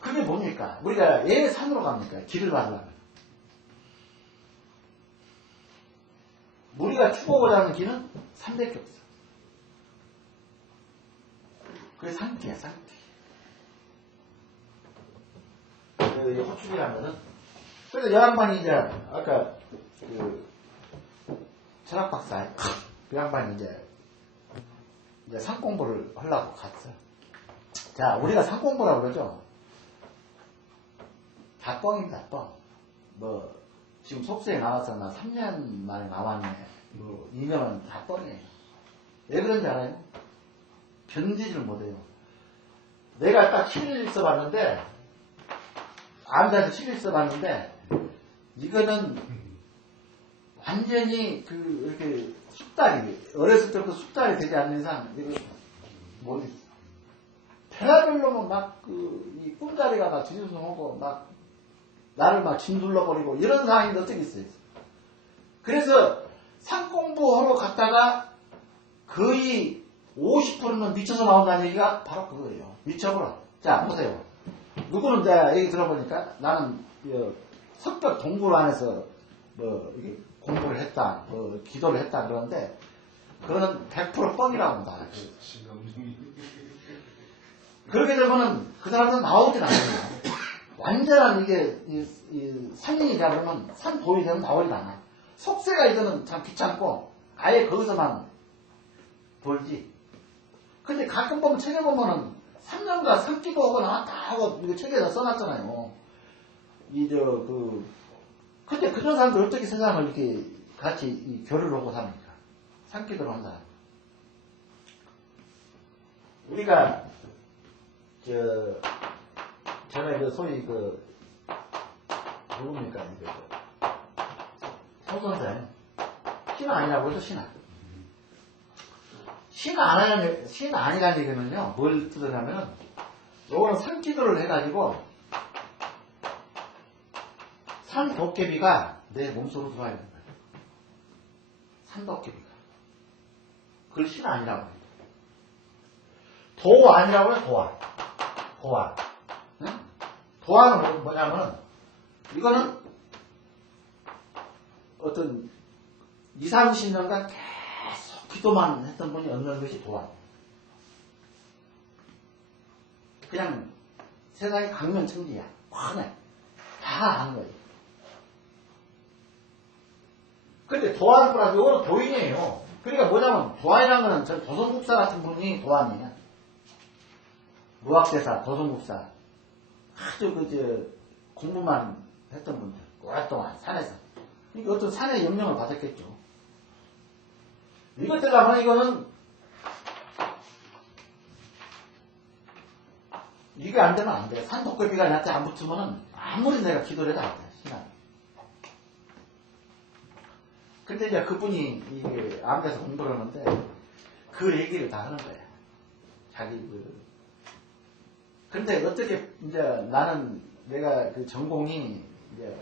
그게 뭡니까? 우리가 왜 산으로 갑니까? 길을 가려면. 우리가 추구하고자 하는 길은 산밖에 없어. 그게 상티야, 상티. 이 호축이라면은, 그래서 여 양반이 이제, 아까, 철학박사, 그 양반이 이제 상 공부를 하려고 갔어. 자, 우리가 상 공부라고 그러죠? 다 뻥입니다, 뻥. 뭐, 지금 속세에 나와서 나 3년 만에 나왔네. 뭐, 이면은 다 뻥이에요. 왜 그런지 알아요? 견디지를 못해요. 내가 딱 7일 써봤는데, 앉아서 7일 써봤는데, 이거는 완전히 이렇게 숙달이, 어렸을 때부터 숙달이 되지 않는 이상, 이거 못 있어. 별별로면 막 이 꿈자리가 막 뒤숭숭하고 막 나를 막 짓눌러버리고 이런 상황이 어떻게 있어요. 그래서 상공부하러 갔다가 거의 50%는 미쳐서 나온다는 얘기가 바로 그거예요. 미쳐버려. 자, 보세요. 누구는 내가 얘기 들어보니까 나는 석벽 동굴 안에서 뭐 이게 공부를 했다, 뭐 기도를 했다 그러는데 그거는 100% 뻥이라고 한다. 그렇게 되면은 그 사람은 나오진 않아요. 완전한 이게 산인이다 그러면 산 도이 되면 나오진 않아. 속세가 이거는 참 귀찮고 아예 거기서만 돌지. 근데 가끔 보면 책에 보면은 3년간 산기도 하고 나왔다 하고 이거 책에다 써놨잖아요. 근데 그런 사람들 어떻게 세상을 이렇게 같이 교류를 하고 사니까 산기도를 한다. 우리가 전에 소위 누굽니까 성선생 신화 아니라고 해서 신화 아니라는 얘기는요 뭘 뜻하냐면 요거는 산기도를 해가지고 산 도깨비가 내 몸속으로 들어와야 되는 거예요. 산 도깨비가 그걸 신화 아니라고 해요. 도 아니라고 해요. 도화. 응? 도화는 뭐냐면 이거는 어떤 2, 30년간 계속 기도만 했던 분이 얻는 것이 도화. 그냥 세상이 강면청지야. 뻔해. 다 아는 거예요. 근데 도화는 뭐라고 이거는 도인이에요. 그러니까 뭐냐면 도화이라는 거는 저 도성국사 같은 분이 도화이에요. 무학대사, 도성국사 아주 공부만 했던 분들 오랫동안 산에서 이게 어떤 산의 영향을 받았겠죠. 이것 때문에 이거는 이게 안 되면 안 돼. 산 도깨비가 나한테 안 붙으면은 아무리 내가 기도를 해도 안 돼. 신앙. 근데 이제 그분이 이게 암에서 공부를 하는데 그 얘기를 다 하는 거야. 자기 근데 어떻게 이제 나는 내가 그 전공이 이제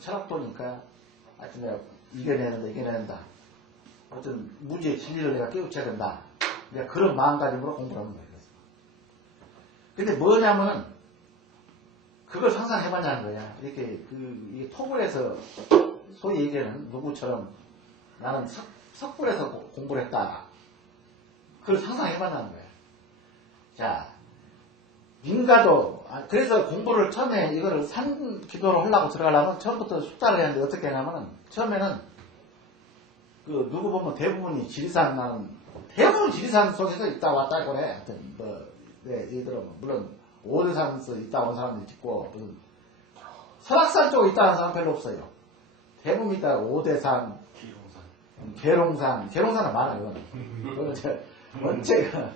철학도니까 하여튼 내가 이겨낸다. 어떤 무지의 진리를 내가 깨우쳐야 된다. 이제 그런 마음가짐으로 공부를 하는 거예요. 근데 뭐냐면은 그걸 상상해봤냐는 거야. 이렇게 이 토굴에서 소위 얘기하는 누구처럼 나는 석굴에서 공부를 했다. 그걸 상상해봤냐는 거야. 자, 민가도 그래서 공부를 처음에 이거를 산 기도를 하려고 들어가려면 처음부터 숙달을 해야 하는데 어떻게 하냐면은 처음에는 누구 보면 대부분이 지리산 속에서 있다 왔다 그래. 하여튼 예를 들어 물론 오대산에서 있다 온 사람도 있고 무슨 설악산 쪽에 있다 온 사람 별로 없어요. 대부분 있다 오대산, 계룡산은 많아요. 그건 원체가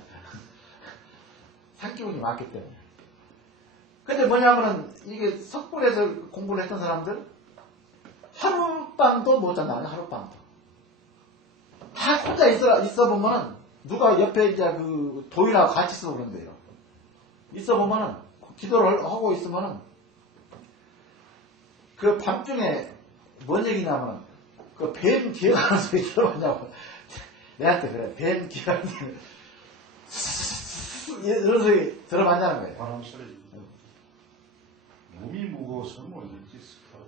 산기운이 많기 때문에. 근데 뭐냐면은 이게 석굴에서 공부를 했던 사람들 하룻밤도 못 잔다. 하룻밤도. 다 혼자 있어 보면은 누가 옆에 이제 도인하고 같이 있어 그런대요. 있어 보면은 기도를 하고 있으면은 그 밤중에 뭔 얘기냐면은 뱀 기어가는 소리 들어보냐고. 내한테 그래. 뱀 기어가는 소리. 이런 소리 들어봤냐는 거예요. 바람 소리. 몸이 무거워서 못 느꼈을까.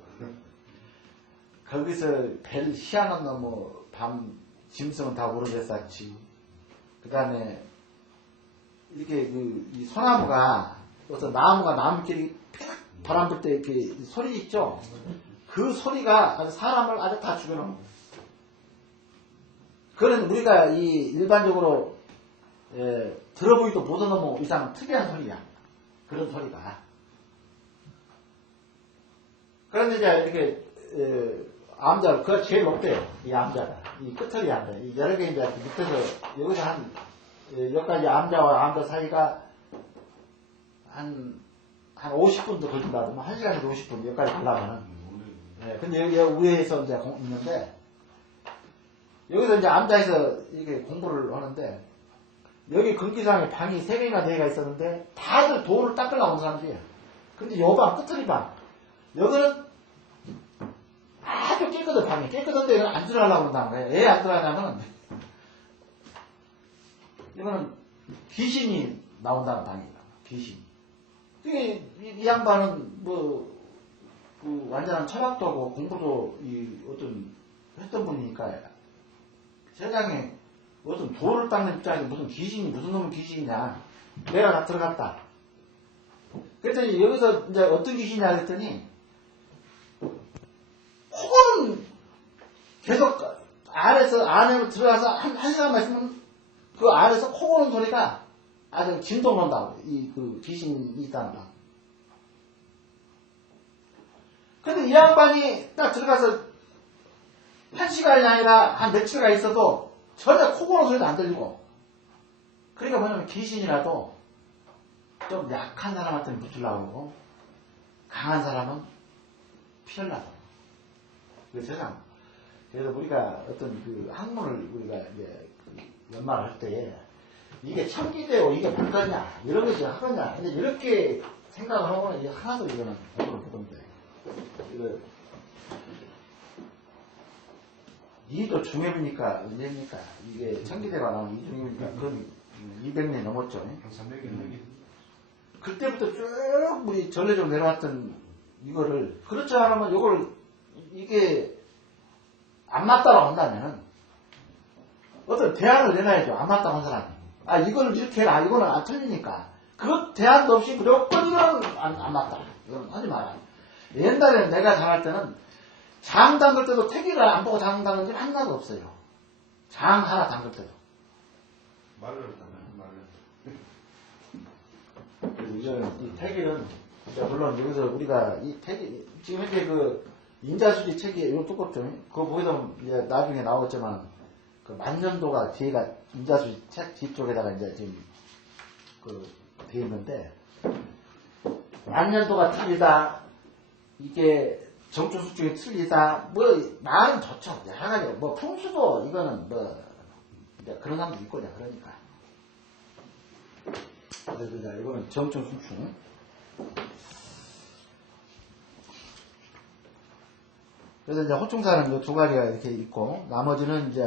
거기서 별 희한한 놈 밤 짐승은 다 오르겠었지. 그 다음에 이렇게 이 소나무가 어떤 나무가 나무끼리 바람 불 때 이렇게 소리 있죠? 그 소리가 아주 사람을 아주 다 죽여놓은 거예요. 그런 우리가 이 일반적으로 들어보기도 못하는 이상 특이한 소리야. 그런 소리가. 그런데 이제 이렇게 암자, 그가 제일 높대요. 이 암자가. 이 끝털이 암자. 이 여러 개 이제 밑에서 여기서 여기까지 암자와 암자 사이가 한 50분도 걸린다 그러면 1시간에서 50분 여기까지 가려면은. 근데 여기 위에서 이제 있는데 여기서 이제 암자에서 이렇게 공부를 하는데 여기 근기상에 방이 3개나 4개가 있었는데 다들 돌을 닦으려고 온 사람들이에요. 근데 요 방, 끝털이 방. 여기는 아주 깨끗한 방이. 깨끗한데 이건 안 들어가려고 그런다는 거예요. 왜 안 들어가냐면 이거는 귀신이 나온다는 방이에요. 귀신이. 이 양반은 그 완전한 철학도 하고 공부도 했던 분이니까 세상에 무슨 돌을 닦는 입장에서 무슨 귀신이 무슨 놈의 귀신이냐. 내가 다 들어갔다. 그랬더니 여기서 이제 어떤 귀신이냐 그랬더니 혹은 계속 안으로 들어가서 한 시간만 있으면 그 안에서 코 고는 소리가 아주 진동 난다고. 그 귀신이 있다는 거. 근데 이 양반이 딱 들어가서 한 시간이 아니라 한 며칠가 있어도 전혀 코 고는 소리도 안 들리고. 그러니까 뭐냐면 귀신이라도 좀 약한 사람한테는 붙으려고 그러고 강한 사람은 피하려고. 그 세상. 그래서 우리가 어떤 그 학문을 우리가 이제 연말을 할 때 이게 참기되고 이게 뭘까냐 이런 것이 하겠냐. 근데 이렇게 생각을 하고는 이게 하나도 이거는 공부를 못합니다. 이거 이도 중엽이니까 언제입니까? 이게 참기대가 나오면 이중엽이니까 그건 200년이 넘었죠. 한 300년 넘게. 그때부터 쭉 우리 전례적으로 내려왔던 이거를 그렇지 않으면 이걸 이게 안 맞다고 한다면 어떤 대안을 내놔야죠. 안 맞다고 한 사람이. 아 이걸 이렇게 해라. 이거는 안 틀리니까. 그 대안도 없이 무조건 이거는 안 맞다. 이거는 하지 마라. 옛날에는 내가 장할 때는 장 담글 때도 태기를 안 보고 장 담근 게 하나도 없어요. 장 하나 담글 때도. 말을 했다면 말을. 그래서 이제는 이 태기는 물론 여기서 우리가 이 태기 지금 현재 그 인자수지 책이 이거 두껍죠. 그거 보이면 이제 나중에 나오겠지만 그 만년도가 뒤에가 인자수지 책 뒤쪽에다가 이제 지금 그 되어 있는데 만년도가 틀리다. 이게 정조수중이 틀리다. 뭐 말은 좋죠. 여러 가지 뭐 풍수도 이거는 뭐 이제 그런 사람도 있고 그러니까. 그래서 이제 이거는 정조수중. 그래서 이제 호충사는 이 두 가지가 이렇게 있고, 나머지는 이제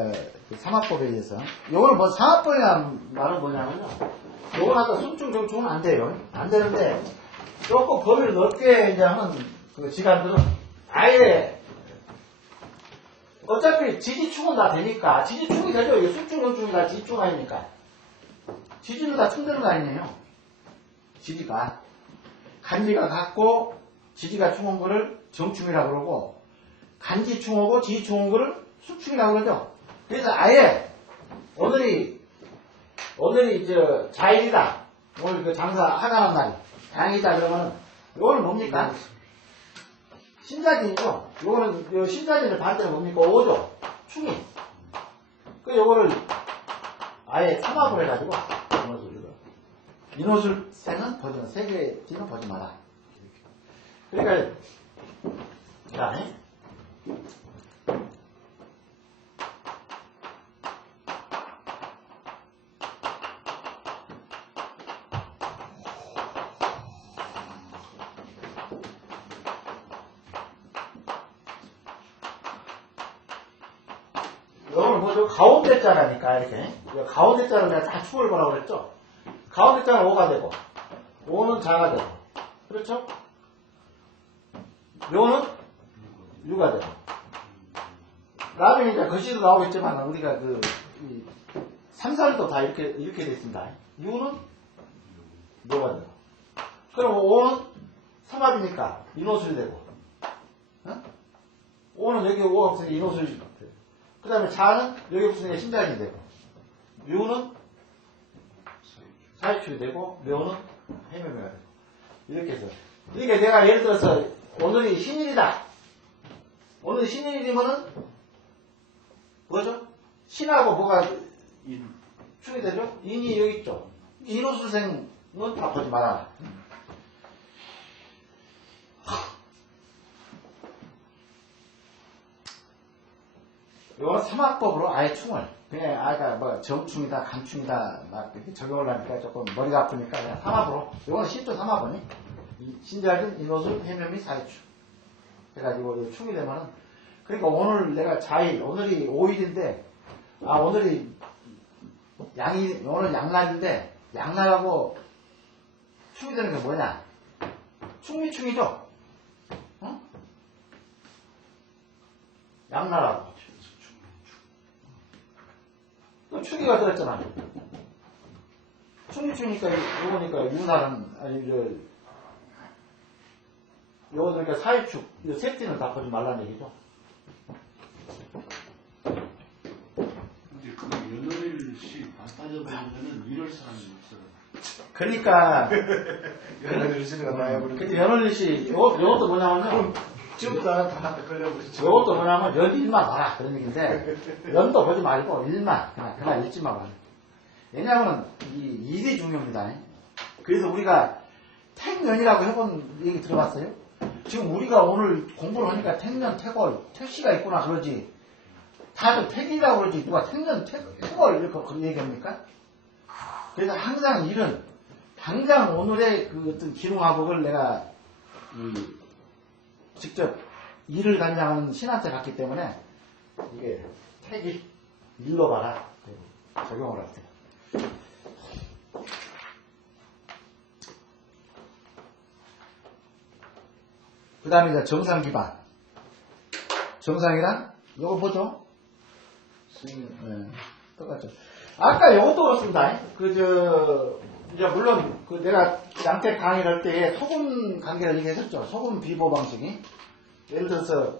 그 삼합법에 의해서. 요거는 뭐 삼합법이라는 말은 뭐냐면요. 요건 아까 순충, 정충은 안 돼요. 안 되는데, 조금 범위를 넓게 이제 하는 그 지간들은 아예, 어차피 지지충은 다 되니까, 지지충이 되죠. 이게 순충, 정충이 다 지지충 아닙니까? 지지는 다 충되는 거 아니에요. 지지가. 간지가 같고, 지지가 충한 거를 정충이라고 그러고, 간지충하고 지지충한 거를 수충이라고 그러죠. 그래서 아예 오늘이 자일이다. 오늘 그 장사 하간한 날이 장이다 그러면은 요거는 뭡니까? 신자진이죠. 요거는 요 신자진의 반대는 뭡니까? 오죠. 충이. 그 요거를 아예 삼합을 해가지고 인호술 세는 보지 마. 세계 지는 보지 마라. 그러니까 그다음에 이거는 뭐죠? 가운데 자라니까 이렇게 가운데 자를 내가 다 축을 보라고 그랬죠? 가운데 자는 5가 되고 5는 자가 되고 그렇죠? 요는 6가 되고 나중에 이제 글씨도 나오겠지만 우리가 그 삼살도 다 이렇게 돼 있습니다. 6는 묘가 되고. 그럼 5는 삼합이니까 인호술이 되고. 어? 5는 여기 5가 없으니까 인호술이 되고. 그 다음에 4는 여기 없으니까 신장이 되고. 6는 사유축이 되고, 묘는 해묘묘가 되고. 이렇게 해서. 이게 내가 예를 들어서 오늘이 신일이다. 오늘이 신일이면은 뭐죠? 신하고 뭐가 축이 되죠? 인이 여기 있죠. 인호수생은 다 보지 마라. 이거는 삼합법으로 아예 충을 그냥 아까 뭐 정충이다 간충이다 막 이렇게 적용을 하니까 조금 머리가 아프니까 그냥 삼합으로. 이거는 10조 삼합이니 신자진 인호술 해묘미 사유축 해가지고 충이 되면은 그러니까 오늘 내가 자일 오늘이 5일인데 오늘이 오늘 양날인데 양날하고 충이 되는 게 뭐냐? 충미충이죠. 어? 양날하고 또 충이가 들었잖아. 충미충이니까 요거니까 유날은 요거 그러니까 사유축 이 셋째는 다 보지 말라는 얘기죠. 근데 그 연월일시 안 따져보면은 이럴 사람이 없어. 그러니까 연월일시가 나야 버리. 근데 연월일시 요것도 뭐냐면요. 지금부터 다 걸려버리죠. 요것도 뭐냐면 연 일만 봐라 그런 얘기인데 연도 보지 말고 일만 그냥 일지만 봐라. 왜냐하면 이 일이 중요합니다. 그래서 우리가 택년이라고 해본 얘기 들어봤어요? 지금 우리가 오늘 공부를 하니까 택년, 택월, 택시가 있구나 그러지. 다들 택이라고 그러지. 누가 택년, 택월 이렇게 얘기합니까? 그래서 항상 일은 당장 오늘의 그 어떤 기능화복을 내가 직접 일을 관장하는 신한테 갔기 때문에 이게 택일 일로 봐라 적용을 할 때. 그 다음에 이제 정상 기반. 정상이란 요거 보죠? 네, 똑같죠. 아까 요것도 그렇습니다. 이제 물론 그 내가 양택 강의를 할 때 소금 관계를 얘기했었죠. 소금 비보 방식이. 예를 들어서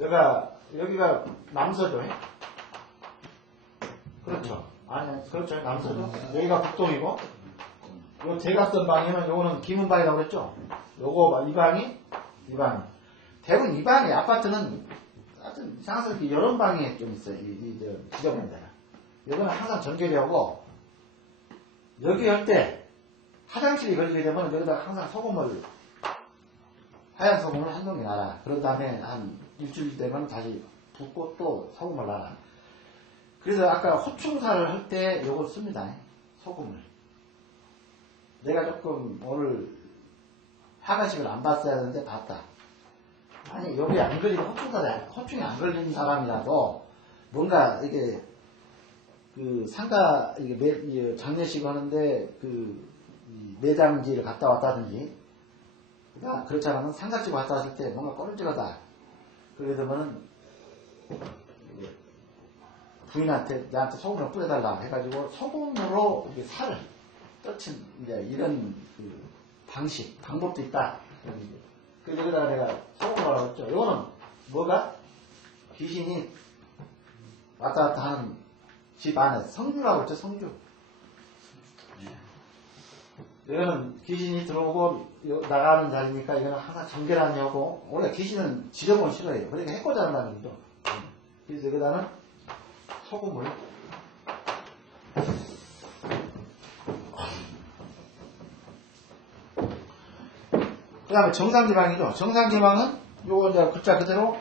여기가 남서죠. 그렇죠. 아니 그렇죠. 남서죠. 여기가 북동이고 요 대각선 방이면 요거는 기문방이라고 그랬죠. 요거 이 방이 대부분 이 방이 아파트는 하여튼 이상하게 이런 방이 좀 있어요. 지저분한 데가. 여기는 항상 전결이하고 여기 할 때 화장실이 걸리게 되면 여기다 항상 소금을 하얀 소금을 한 동이 놔라. 그런 다음에 한 일주일 되면 다시 붓고 또 소금을 놔라. 그래서 아까 호충사를 할 때 요걸 씁니다. 소금을. 내가 조금 오늘 화관식을 안 봤어야 하는데 봤다. 아니 여기 안 걸리면 호충이 안 걸리는 사람이라도 뭔가 이게 그 상가 이게 장례식 하는데 그 매장지를 갔다 왔다든지 그렇지 않으면 상가집 갔다 왔을 때 뭔가 꺼름직하다. 그러게 되면은 부인한테 나한테 소금을 뿌려달라 해가지고 소금으로 이게 살을 떠친 이제 이런 그 방법도 있다. 그래서 여기다가 내가 소금을 하고 했죠. 이거는 뭐가 귀신이 왔다 갔다 하는 집 안에 성주라고 했죠. 성주. 이거는 귀신이 들어오고 나가는 자리니까 이거는 항상 정결하냐고. 원래 귀신은 지저분을 싫어해요. 그러니까 해코자는 말이죠. 그래서 여기다는 소금을 그 다음에 정상지방이죠. 정상지방은 요거 이제 글자 그대로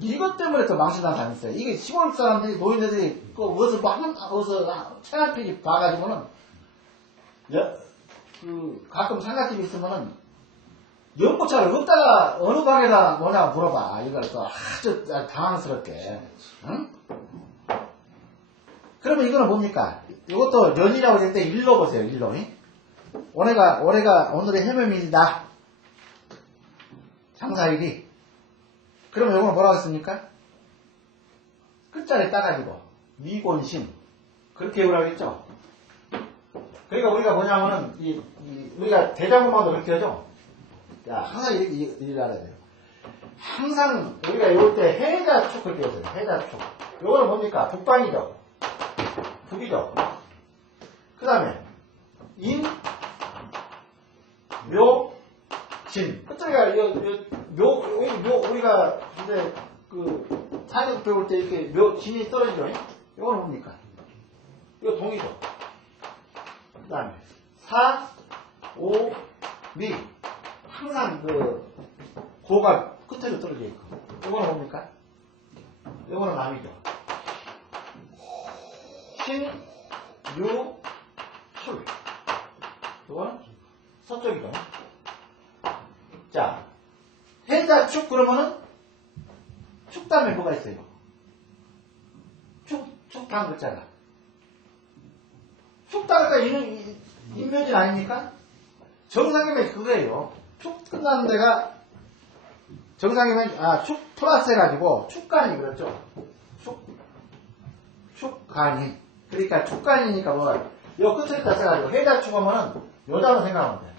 이것 때문에 또 망신당 다녔어요. 이게 시골 사람들이 노인들이 어디서 체납필이 봐가지고는 가끔 상가집이 있으면은 연고차를 어디다가 어느 방에다 뭐냐고 물어봐. 이걸 또 아주 당황스럽게. 응? 그러면 이거는 뭡니까? 이것도 연이라고 될 때 일로 보세요. 일로. 올해가 오늘의 해묘일이다. 장사일이. 그러면 이거는 뭐라고 했습니까? 끝자리 따가지고 미곤신 그렇게 외우라고 했죠. 그러니까 우리가 뭐냐면은, 우리가 대장금만도 그렇게 하죠? 야, 항상 이렇게 알아야 돼요. 항상 우리가 이럴 때 해자축 그렇게 해서요. 해자축. 요거는 뭡니까? 북방이죠. 북이죠. 그 다음에, 임, 묘, 진. 끝자리가, 우리가 이제 사격 배울 때 이렇게 진이 떨어지죠? 이거는 뭡니까? 이거 동이죠. 그 다음에, 사, 오, 미. 항상 고가 끝으로 떨어져 있고. 이거는 뭡니까? 이거는 남이죠. 신, 유, 술. 이거는 서쪽이죠. 자, 해자축 그러면은 축 다음에 뭐가 있어요? 축 다음 글자가. 축 다음 글자가 인묘진 아닙니까? 정상이면 그거예요. 축 끝나는 데가 정상이면 축 플러스 해가지고 축간이 그렇죠. 축간이. 그러니까 축간이니까 뭐가 요 끝에다 써가지고 해자축 하면은 여자로 생각하면 돼요.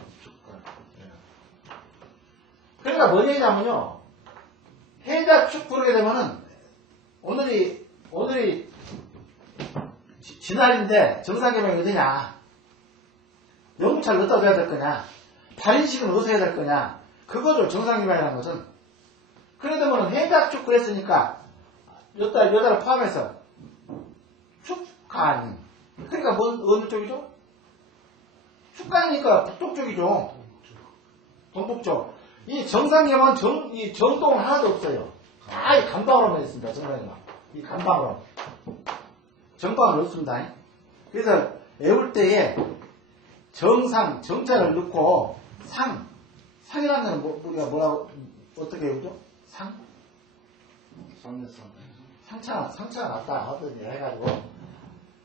그러니까 뭔 얘기냐면요. 해자축 부르게 되면은 오늘이 지날인데 정상개명이 어디냐? 영구차를 어디다 둬야 될 거냐? 발인식은 어디서 해야 될 거냐? 그거를 정상개명이라는 것은 그래 되면은 해자축 그랬으니까 여자를 포함해서 축간이. 그러니까 어느 쪽이죠? 축간이니까 북쪽 쪽이죠. 동북쪽. 이 정상개명은 이 정동은 하나도 없어요. 이 간방으로만 있습니다. 정상개명. 이 간방으로. 정방은 없습니다. 그래서 외울 때에 정자를 넣고 상이라는 건 우리가 뭐라고 어떻게 외우죠? 상처가 났다 하더니 해가지고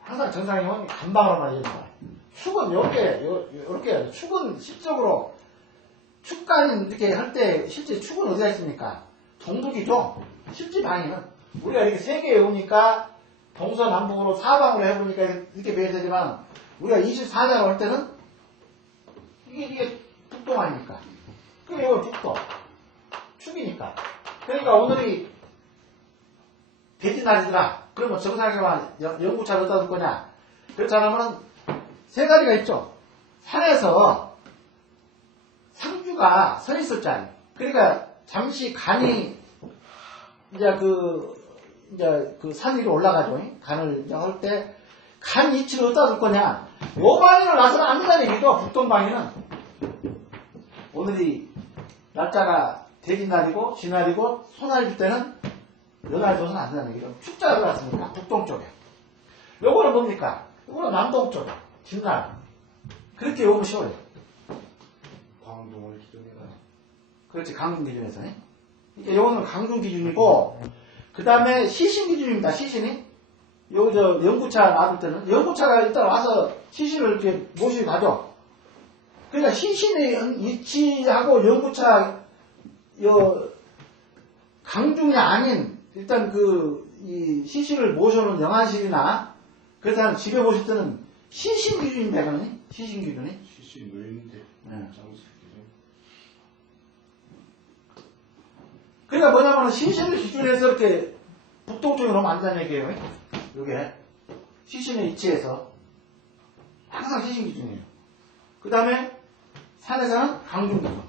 항상 정상이면 간방으로만 이해합니다. 축은 이렇게 축은 실적으로 축간이 이렇게 할 때 실제 축은 어디가 있습니까? 동북이죠. 실제 방에는 우리가 이렇게 세 개 외우니까 동서남북으로 사방으로 해보니까 이렇게 배워야 되지만 우리가 24자로 할 때는 이게 북동 아닙니까? 그럼 이건 북동 축이니까. 그러니까 오늘이 돼지날이더라. 그러면 정상에만 연구차를 어디다 둘 거냐? 그렇지 않으면 세 가지가 있죠. 산에서 상주가 서 있을 줄 아니. 그러니까 잠시 간이 이제 그 산 위로 올라가죠. 간을 이제 할 때 간 위치를 어디다 둘 거냐? 요 방향을 놔서는 안 된다는 얘기죠. 북동방에는. 오늘이 날짜가 돼지날이고 쥐날이고 소날일 때는 연날 둬서는 안 된다는 얘기죠. 축자가 들어갔습니까? 북동쪽에. 요거는 뭡니까? 요거는 남동쪽에. 뒷날. 그렇게 외우면 쉬워요. 광동을 기준해가. 그렇지, 강중 기준에서. 그러니까 요거는 강중 기준이고, 그 다음에 시신 기준입니다. 시신이. 연구차 놔둘 때는. 연구차가 일단 와서 시신을 이렇게 모시고 가죠. 그러니까 시신의 위치하고 연구차, 강중이 아닌, 일단 이 시신을 모셔놓은 영안실이나, 그래서 집에 모실 때는 시신 기준입니다. 그러니? 시신 기준이. 시신 노인인데. 네. 장수 기준. 그러니까 뭐냐면 시신을 기준해서 이렇게 북동쪽에 놓으면 안 된다는 얘기예요. 요게 시신의 위치에서 항상 시신 기준이에요. 그 다음에 산에서는 강중 기준.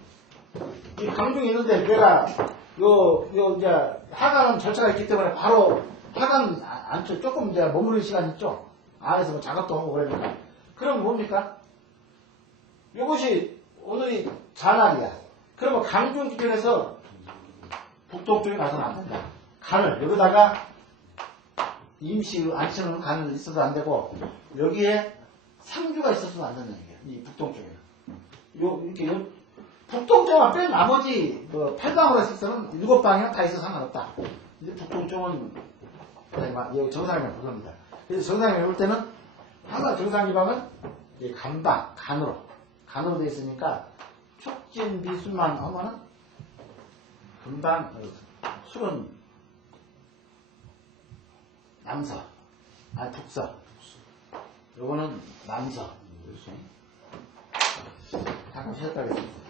이 강중이 있는데 내가 이제 하강은 절차가 있기 때문에 바로 하강 안쪽 조금 이제 머무르는 시간 있죠. 안에서 뭐 작업도 하고 그러니까. 그럼 뭡니까? 이것이 오늘이 자날이야. 그러면 강중 기준에서 북동쪽에 가서는 안 된다. 간을 여기다가 임시 안 치는 간을 있어도 안 되고 여기에 상주가 있어서도 안 된다는 얘기야. 이 북동쪽에는. 이렇게 북동쪽만 뺀 나머지 8방으로 했을 때는 7방이나 다 있어 상관없다. 이제 북동쪽은 여기 정상이면 그겁니다. 그래서 정상이 외울 때는 항상 정상지방은 간방, 간으로 되어 있으니까 축진 비술만 하면은 금방 술은 남서, 북서. 요거는 남서. 잠깐 쉬었다 하겠습니다.